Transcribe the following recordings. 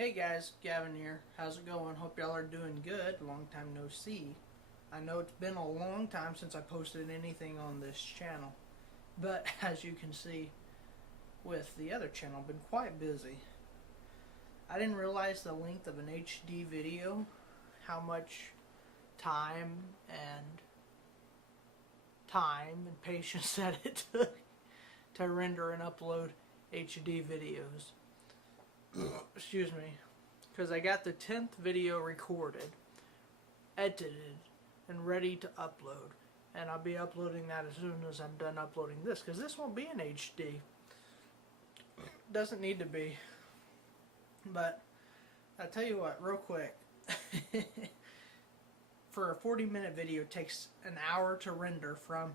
Hey guys, Gavin here. How's it going? Hope y'all are doing good. Long time no see. I know it's been a long time since I posted anything on this channel, but as you can see with the other channel, I've been quite busy. I didn't realize the length of an HD video, how much time and patience that it took to render and upload HD videos. Excuse me, because I got the 10th video recorded, edited, and ready to upload, and I'll be uploading that as soon as I'm done uploading this, because this won't be in HD. Doesn't need to be. But I'll tell you what, real quick, for a 40-minute video, it takes an hour to render from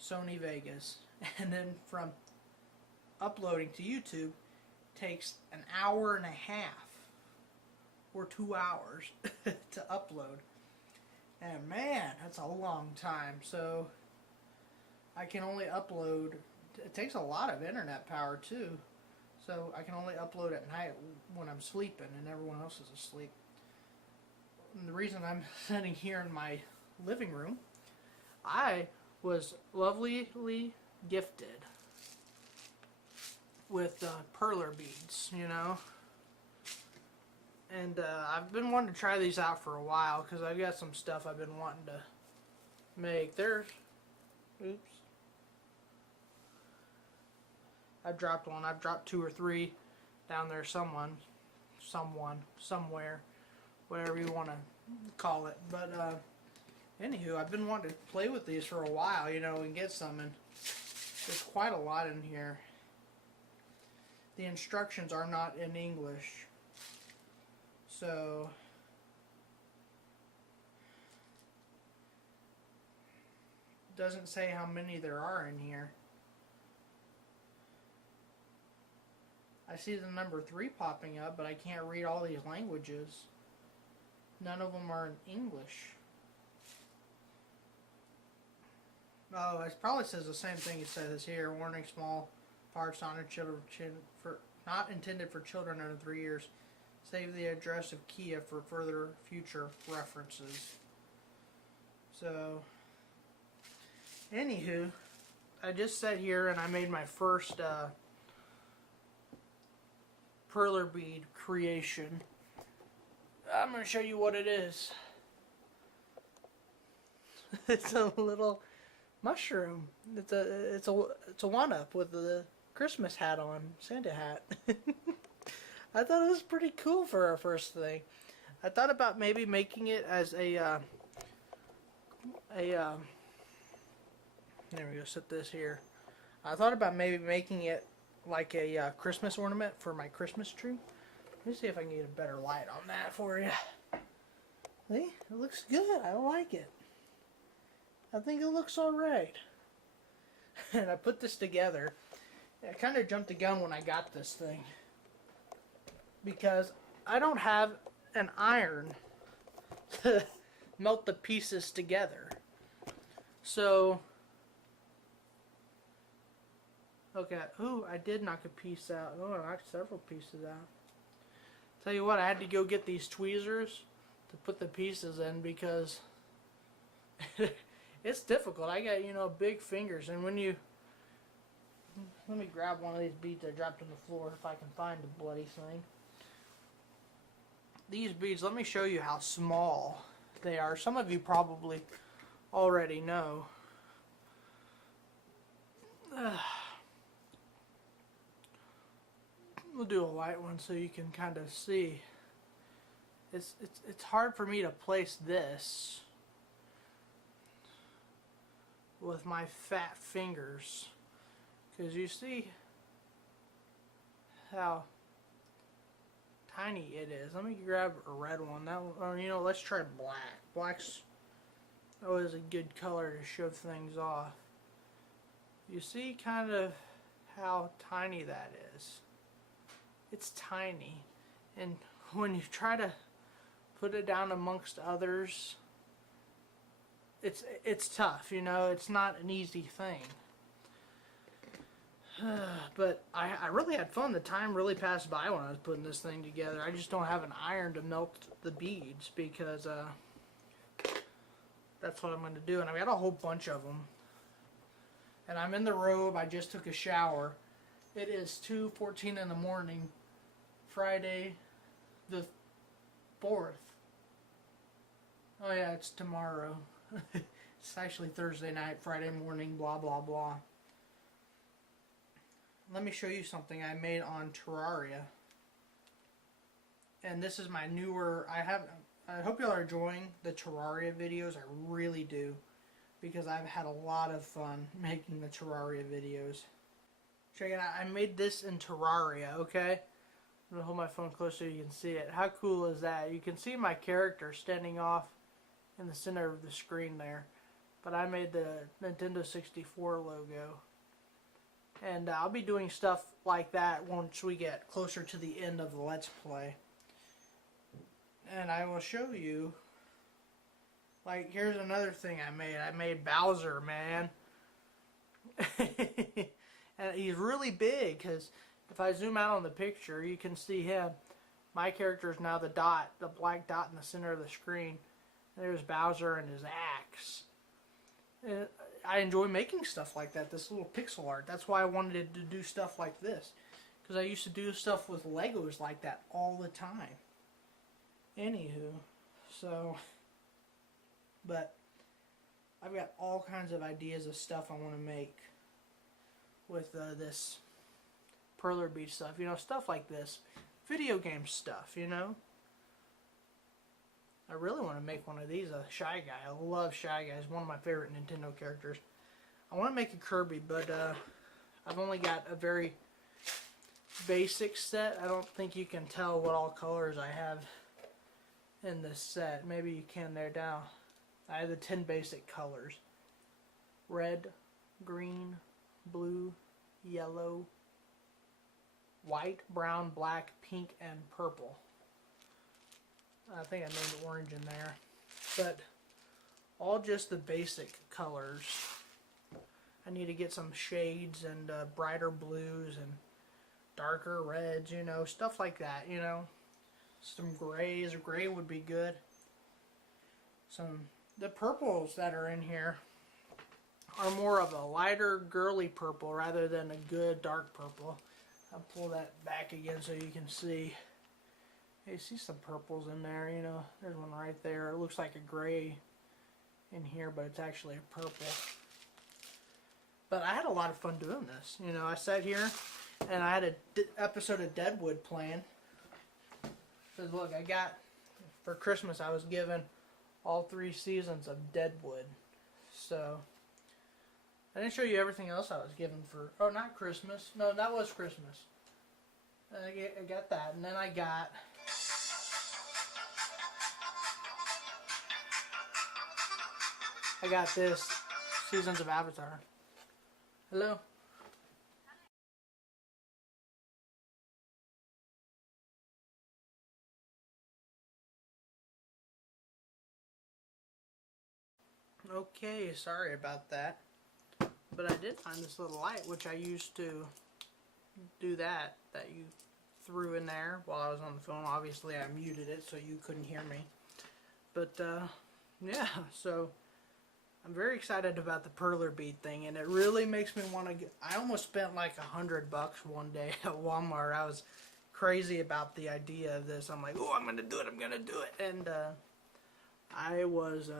Sony Vegas, and then from uploading to YouTube takes an hour and a half or 2 hours to upload, and man, that's a long time. So I can only upload, it takes a lot of internet power too, so I can only upload at night when I'm sleeping and everyone else is asleep. And the reason I'm sitting here in my living room, I was lovingly gifted with Perler Beads, you know, and I've been wanting to try these out for a while because I've got some stuff I've been wanting to make. Oops, I dropped one. I've dropped 2 or 3 down there. Someone, somewhere, whatever you want to call it. But anywho, I've been wanting to play with these for a while, you know, and get some, and there's quite a lot in here. The instructions are not in English, so it doesn't say how many there are in here. I see the number 3 popping up, but I can't read all these languages. None of them are in English. Oh, it probably says the same thing it says here. Warning: small parts not intended for children under 3 years. Save the address of Kia for further future references. So, anywho, I just sat here and I made my first Perler bead creation. I'm going to show you what it is. It's a little mushroom. It's a one-up with the Christmas hat on, Santa hat. I thought it was pretty cool for our first thing. I thought about maybe making it as there we go, set this here. I thought about maybe making it like a Christmas ornament for my Christmas tree. Let me see if I can get a better light on that for you. See? It looks good. I like it. I think it looks alright. And I put this together. I kind of jumped the gun when I got this thing, because I don't have an iron to melt the pieces together. So, okay, ooh, I did knock a piece out. Oh, I knocked several pieces out. Tell you what, I had to go get these tweezers to put the pieces in, because it's difficult. I got, you know, big fingers, and when you... Let me grab one of these beads I dropped on the floor if I can find the bloody thing. These beads, let me show you how small they are. Some of you probably already know. We'll do a light one so you can kind of see. It's hard for me to place this with my fat fingers, because you see how tiny it is. Let me grab a red one. That one, or, you know, let's try black. Black's always a good color to show things off. You see kind of how tiny that is. It's tiny, and when you try to put it down amongst others, it's tough, you know. It's not an easy thing. But I really had fun. The time really passed by when I was putting this thing together. I just don't have an iron to melt the beads because that's what I'm going to do. And I got a whole bunch of them. And I'm in the robe. I just took a shower. It is 2:14 in the morning, Friday the 4th. Oh yeah, it's tomorrow. It's actually Thursday night, Friday morning, blah blah blah. Let me show you something I made on Terraria. And this is my newer, I hope y'all are enjoying the Terraria videos. I really do. Because I've had a lot of fun making the Terraria videos. Check it out. I made this in Terraria, okay? I'm going to hold my phone close so you can see it. How cool is that? You can see my character standing off in the center of the screen there. But I made the Nintendo 64 logo. And I'll be doing stuff like that once we get closer to the end of the Let's Play. And I will show you. Like, here's another thing I made. I made Bowser, man. And he's really big, because if I zoom out on the picture, you can see him. My character is now the dot, the black dot in the center of the screen. And there's Bowser and his axe. And I enjoy making stuff like that, this little pixel art. That's why I wanted to do stuff like this. Because I used to do stuff with Legos like that all the time. Anywho, so... But I've got all kinds of ideas of stuff I want to make with this Perler Beads stuff. You know, stuff like this. Video game stuff, you know. I really want to make one of these, a Shy Guy. I love Shy Guy. He's one of my favorite Nintendo characters. I want to make a Kirby, but I've only got a very basic set. I don't think you can tell what all colors I have in this set. Maybe you can there down. I have the 10 basic colors. Red, green, blue, yellow, white, brown, black, pink, and purple. I think I made orange in there. But all just the basic colors. I need to get some shades and brighter blues and darker reds, you know, stuff like that, you know. Some grays. Gray would be good. The purples that are in here are more of a lighter girly purple rather than a good dark purple. I'll pull that back again so you can see. You see some purples in there, you know. There's one right there. It looks like a gray in here, but it's actually a purple. But I had a lot of fun doing this. You know, I sat here and I had an episode of Deadwood playing. Because look, I got, for Christmas I was given all 3 seasons of Deadwood. So, I didn't show you everything else I was given for, oh, not Christmas. No, that was Christmas. I got that, and then I got this, Seasons of Avatar. Hello? Okay, sorry about that. But I did find this little light, which I used to do that you threw in there while I was on the phone. Obviously, I muted it so you couldn't hear me. But, yeah, so I'm very excited about the Perler Bead thing, and it really makes me want to get... I almost spent like $100 one day at Walmart. I was crazy about the idea of this. I'm like, oh, I'm going to do it, I'm going to do it. And, I was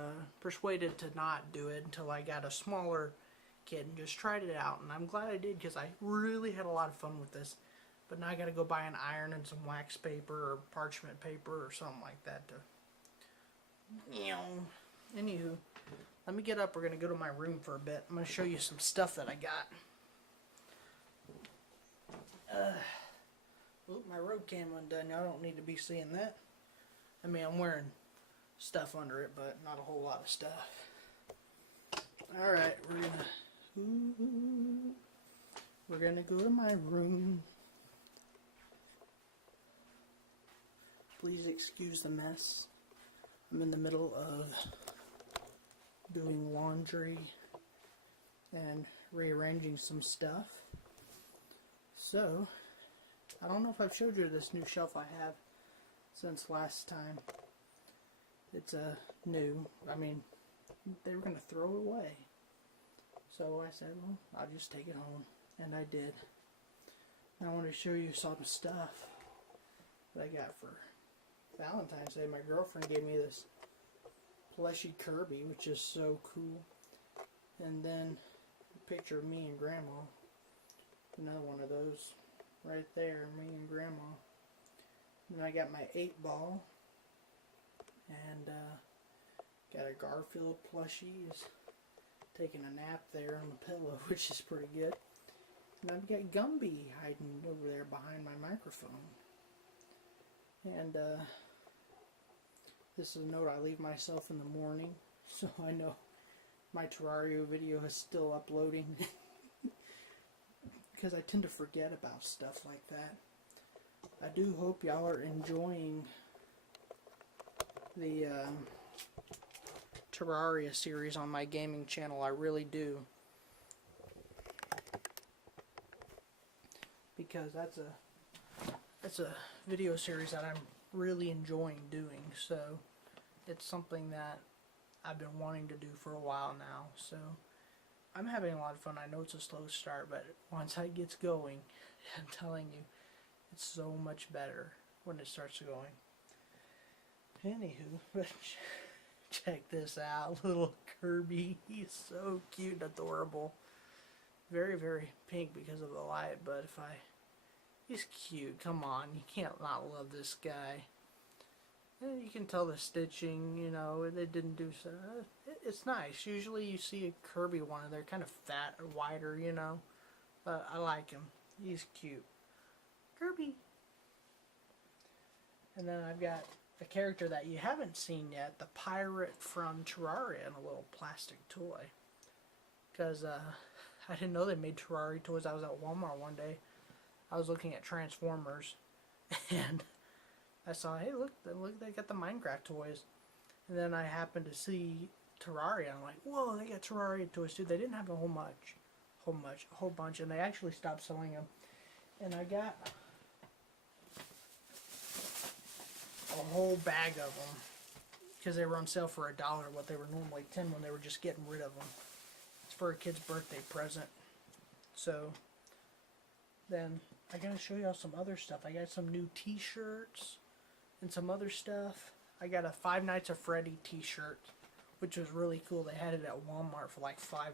persuaded to not do it until I got a smaller kit and just tried it out. And I'm glad I did because I really had a lot of fun with this. But now I got to go buy an iron and some wax paper or parchment paper or something like that to... Anywho, let me get up. We're going to go to my room for a bit. I'm going to show you some stuff that I got. Oop, my robe cam undone. Y'all don't need to be seeing that. I mean, I'm wearing stuff under it, but not a whole lot of stuff. Alright, we're gonna go to my room. Please excuse the mess. I'm in the middle of doing laundry and rearranging some stuff. So, I don't know if I've showed you this new shelf I have since last time. It's new. I mean, they were going to throw it away. So I said, well, I'll just take it home. And I did. And I want to show you some stuff that I got for Valentine's Day. My girlfriend gave me this plushy Kirby, which is so cool. And then a picture of me and Grandma. Another one of those right there, me and Grandma. And then I got my 8-ball. And got a Garfield plushie. He's taking a nap there on the pillow, which is pretty good. And I've got Gumby hiding over there behind my microphone. And this is a note I leave myself in the morning, so I know my Terraria video is still uploading. Because I tend to forget about stuff like that. I do hope y'all are enjoying the Terraria series on my gaming channel. I really do. Because that's a video series that I'm really enjoying doing. So it's something that I've been wanting to do for a while now. So I'm having a lot of fun. I know it's a slow start, but once it gets going, I'm telling you, it's so much better when it starts going. Anywho, but check this out. Little Kirby. He's so cute and adorable. Very, very pink because of the light, but he's cute. Come on, you can't not love this guy. And you can tell the stitching, you know, they didn't do so. It's nice. Usually you see a Kirby one and they're kind of fat or wider, you know. But I like him. He's cute. Kirby. And then I've got a character that you haven't seen yet, the pirate from Terraria, in a little plastic toy. Because I didn't know they made Terraria toys. I was at Walmart one day. I was looking at Transformers, and I saw, hey, look, they got the Minecraft toys. And then I happened to see Terraria, and I'm like, whoa, they got Terraria toys too. They didn't have a whole bunch, and they actually stopped selling them. And I got a whole bag of them because they were on sale for $1, what they were normally $10 when they were just getting rid of them. It's for a kid's birthday present. So then I gotta show y'all some other stuff. I got some new t-shirts and some other stuff. I got a Five Nights at Freddy t-shirt, which was really cool. They had it at Walmart for like $5.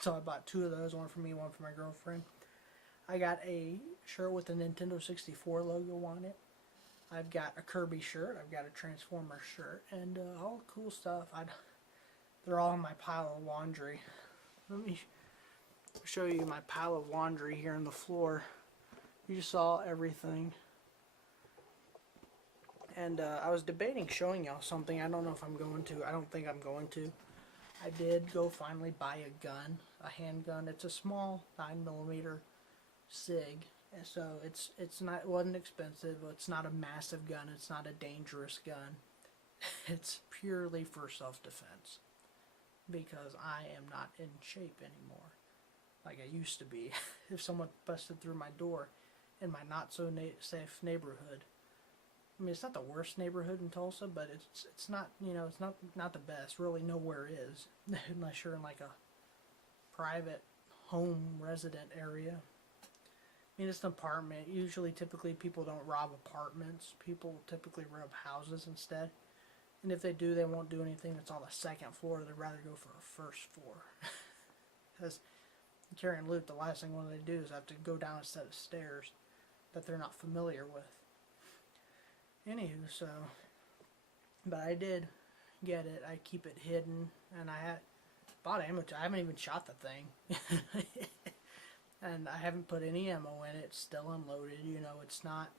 So I bought 2 of those, one for me, one for my girlfriend. I got a shirt with a Nintendo 64 logo on it. I've got a Kirby shirt. I've got a Transformer shirt, and all cool stuff. They're all in my pile of laundry. Let me show you my pile of laundry here on the floor. You just saw everything. And I was debating showing y'all something. I don't know if I'm going to. I don't think I'm going to. I did go finally buy a gun, a handgun. It's a small 9mm SIG. And so it wasn't expensive. It's not a massive gun. It's not a dangerous gun. It's purely for self-defense. Because I am not in shape anymore. Like I used to be. If someone busted through my door in my not so safe neighborhood. I mean, it's not the worst neighborhood in Tulsa, but it's not, you know, it's not the best. Really, nowhere is, unless you're in like a private home resident area. I mean, it's an apartment. Usually, typically, people don't rob apartments. People typically rob houses instead. And if they do, they won't do anything that's on the second floor. They'd rather go for a first floor. Because carrying loot, the last thing one they do is have to go down a set of stairs that they're not familiar with. Anywho, so, but I did get it. I keep it hidden, and I bought ammo. I haven't even shot the thing. And I haven't put any ammo in it. It's still unloaded, you know. It's not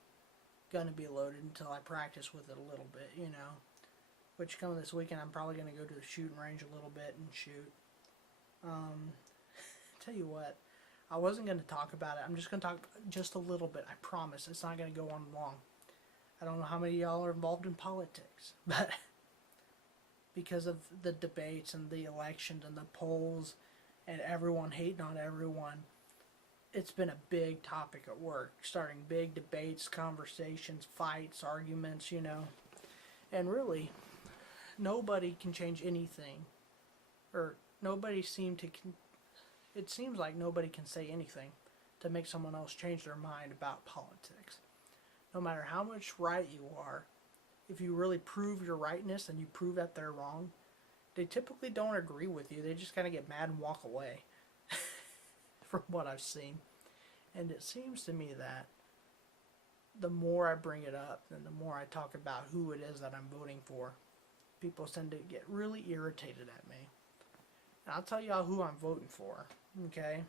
going to be loaded until I practice with it a little bit, you know. Which coming this weekend, I'm probably going to go to the shooting range a little bit and shoot. Tell you what, I wasn't going to talk about it. I'm just going to talk just a little bit. I promise. It's not going to go on long. I don't know how many of y'all are involved in politics, but because of the debates and the elections and the polls and everyone hating on everyone, it's been a big topic at work, starting big debates, conversations, fights, arguments, you know. And really, nobody can change anything, or nobody seem to. It seems like nobody can say anything to make someone else change their mind about politics. No matter how much right you are, if you really prove your rightness and you prove that they're wrong, they typically don't agree with you. They just kind of get mad and walk away, from what I've seen. And it seems to me that the more I bring it up and the more I talk about who it is that I'm voting for, people tend to get really irritated at me. And I'll tell y'all who I'm voting for, okay?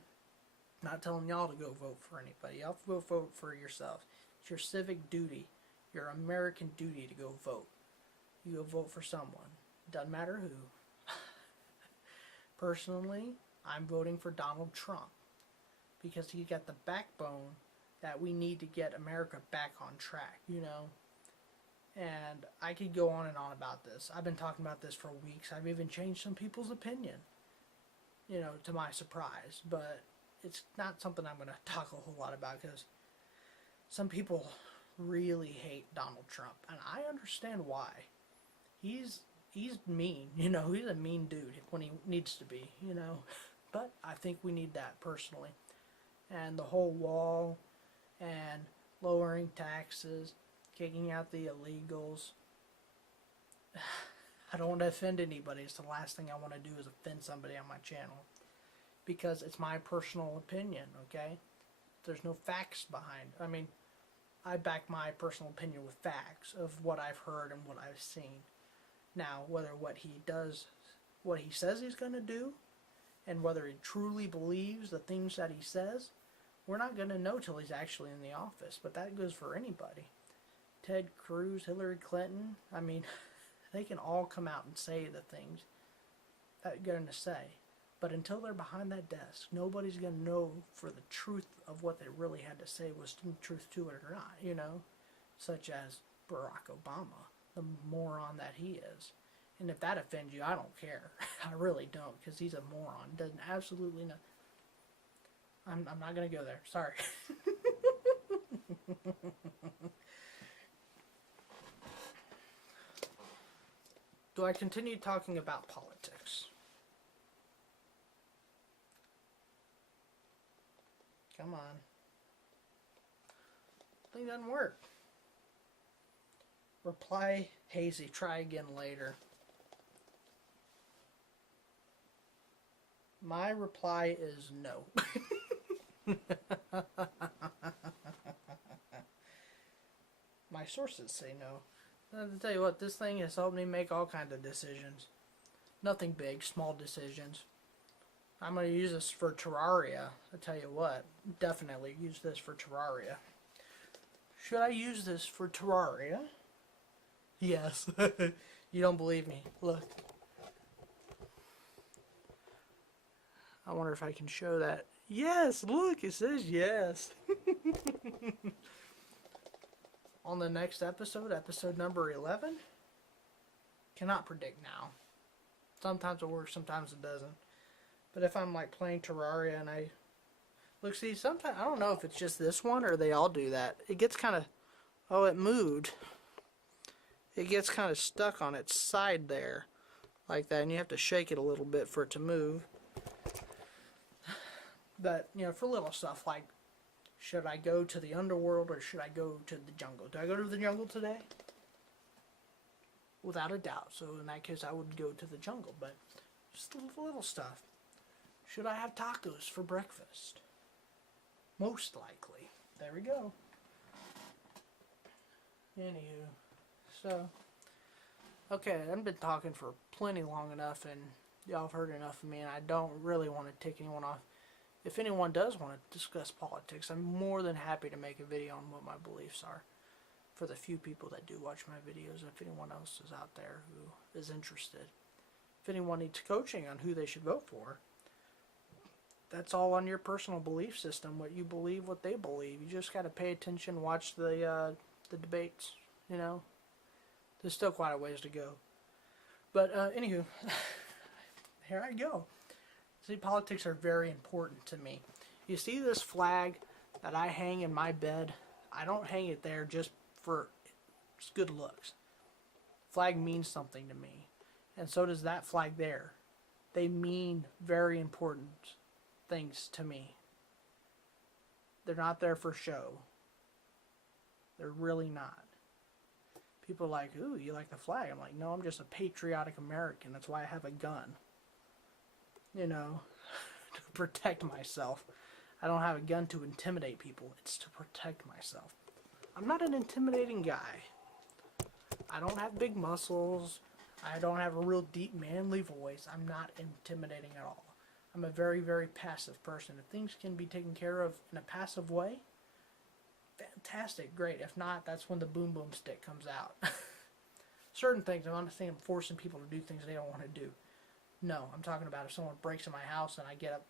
Not telling y'all to go vote for anybody. Y'all go vote for yourself. It's your civic duty, your American duty to go vote. You go vote for someone. Doesn't matter who. Personally, I'm voting for Donald Trump because he got the backbone that we need to get America back on track, you know. And I could go on and on about this. I've been talking about this for weeks. I've even changed some people's opinion, you know, to my surprise. But it's not something I'm going to talk a whole lot about because some people really hate Donald Trump. And I understand why. He's mean, you know. He's a mean dude when he needs to be, you know. But I think we need that personally. And the whole wall and lowering taxes, kicking out the illegals. I don't want to offend anybody. It's the last thing I want to do is offend somebody on my channel. Because it's my personal opinion, okay? There's no facts behind it. I mean, I back my personal opinion with facts of what I've heard and what I've seen. Now, whether what he does, what he says he's going to do, and whether he truly believes the things that he says, we're not going to know till he's actually in the office. But that goes for anybody. Ted Cruz, Hillary Clinton, I mean, they can all come out and say the things that they're going to say. But until they're behind that desk, nobody's going to know for the truth of what they really had to say was truth to it or not, you know? Such as Barack Obama, the moron that he is. And if that offends you, I don't care. I really don't, because he's a moron. Doesn't absolutely know. I'm not going to go there. Sorry. Do I continue talking about politics? Come on. Thing doesn't work. Reply hazy. Try again later. My reply is no. My sources say no. I'll tell you what, this thing has helped me make all kinds of decisions. Nothing big, small decisions. I'm going to use this for Terraria. I'll tell you what, definitely use this for Terraria. Should I use this for Terraria? Yes. You don't believe me. Look. I wonder if I can show that. Yes, look, it says yes. On the next episode, episode number 11, cannot predict now. Sometimes it works, sometimes it doesn't. But if I'm like playing Terraria and I look, see, sometimes I don't know if it's just this one or they all do that. It gets kind of, oh, it moved. It gets kind of stuck on its side there, like that, and you have to shake it a little bit for it to move. But, you know, for little stuff like, should I go to the underworld or should I go to the jungle? Do I go to the jungle today? Without a doubt. So in that case, I would go to the jungle. But just little stuff. Should I have tacos for breakfast? Most likely. There we go. Anywho. So, okay, I've been talking for plenty long enough, and y'all have heard enough of me, and I don't really want to take anyone off. If anyone does want to discuss politics, I'm more than happy to make a video on what my beliefs are for the few people that do watch my videos. If anyone else is out there who is interested, if anyone needs coaching on who they should vote for, that's all on your personal belief system. What you believe, what they believe. You just got to pay attention, watch the debates. You know, there's still quite a ways to go. But anywho, here I go. See, politics are very important to me. You see this flag that I hang in my bed? I don't hang it there just for its good looks. Flag means something to me. And so does that flag there. They mean very important things to me. They're not there for show. They're really not. People are like, ooh, you like the flag? I'm like, no, I'm just a patriotic American. That's why I have a gun. You know, to protect myself. I don't have a gun to intimidate people. It's to protect myself. I'm not an intimidating guy. I don't have big muscles. I don't have a real deep manly voice. I'm not intimidating at all. I'm a very, very passive person. If things can be taken care of in a passive way, fantastic, great. If not, that's when the boom boom stick comes out. Certain things, I'm not saying I'm forcing people to do things they don't want to do. No, I'm talking about if someone breaks in my house and I get up,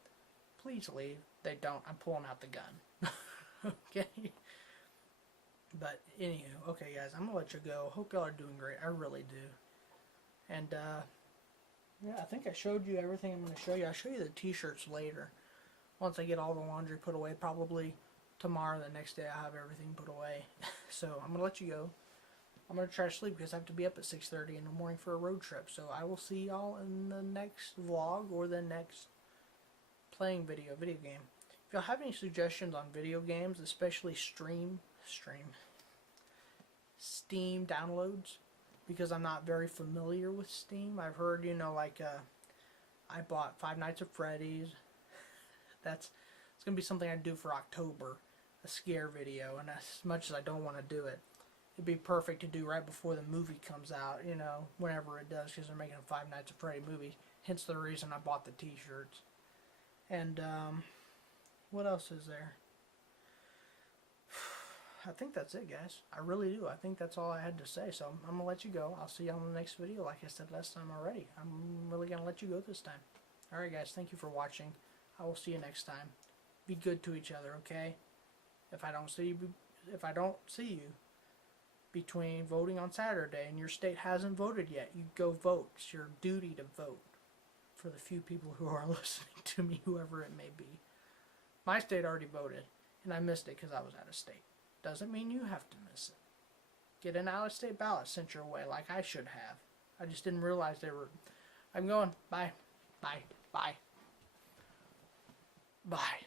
please leave. They don't, I'm pulling out the gun. Okay? But anywho, okay guys, I'm gonna let you go. Hope y'all are doing great. I really do. And yeah, I think I showed you everything I'm gonna show you. I'll show you the t-shirts later. Once I get all the laundry put away, probably tomorrow, the next day, I'll have everything put away. So I'm gonna let you go. I'm gonna try to sleep because I have to be up at 6:30 in the morning for a road trip. So I will see y'all in the next vlog or the next playing video game. If y'all have any suggestions on video games, especially Steam downloads, because I'm not very familiar with Steam. I've heard, you know, like I bought Five Nights at Freddy's. It's gonna be something I do for October, a scare video, and as much as I don't want to do it, it'd be perfect to do right before the movie comes out, you know, whenever it does, because they're making a Five Nights at Freddy movie. Hence the reason I bought the t-shirts. And what else is there? I think that's it, guys. I really do. I think that's all I had to say. So I'm going to let you go. I'll see you on the next video. Like I said last time already, I'm really going to let you go this time. Alright, guys. Thank you for watching. I will see you next time. Be good to each other, okay? If I don't see you between voting on Saturday and your state hasn't voted yet, you go vote. It's your duty to vote for the few people who are listening to me, whoever it may be. My state already voted, and I missed it because I was out of state. Doesn't mean you have to miss it. Get an out-of-state ballot sent your way like I should have. I just didn't realize they were... I'm going. Bye. Bye. Bye. Bye.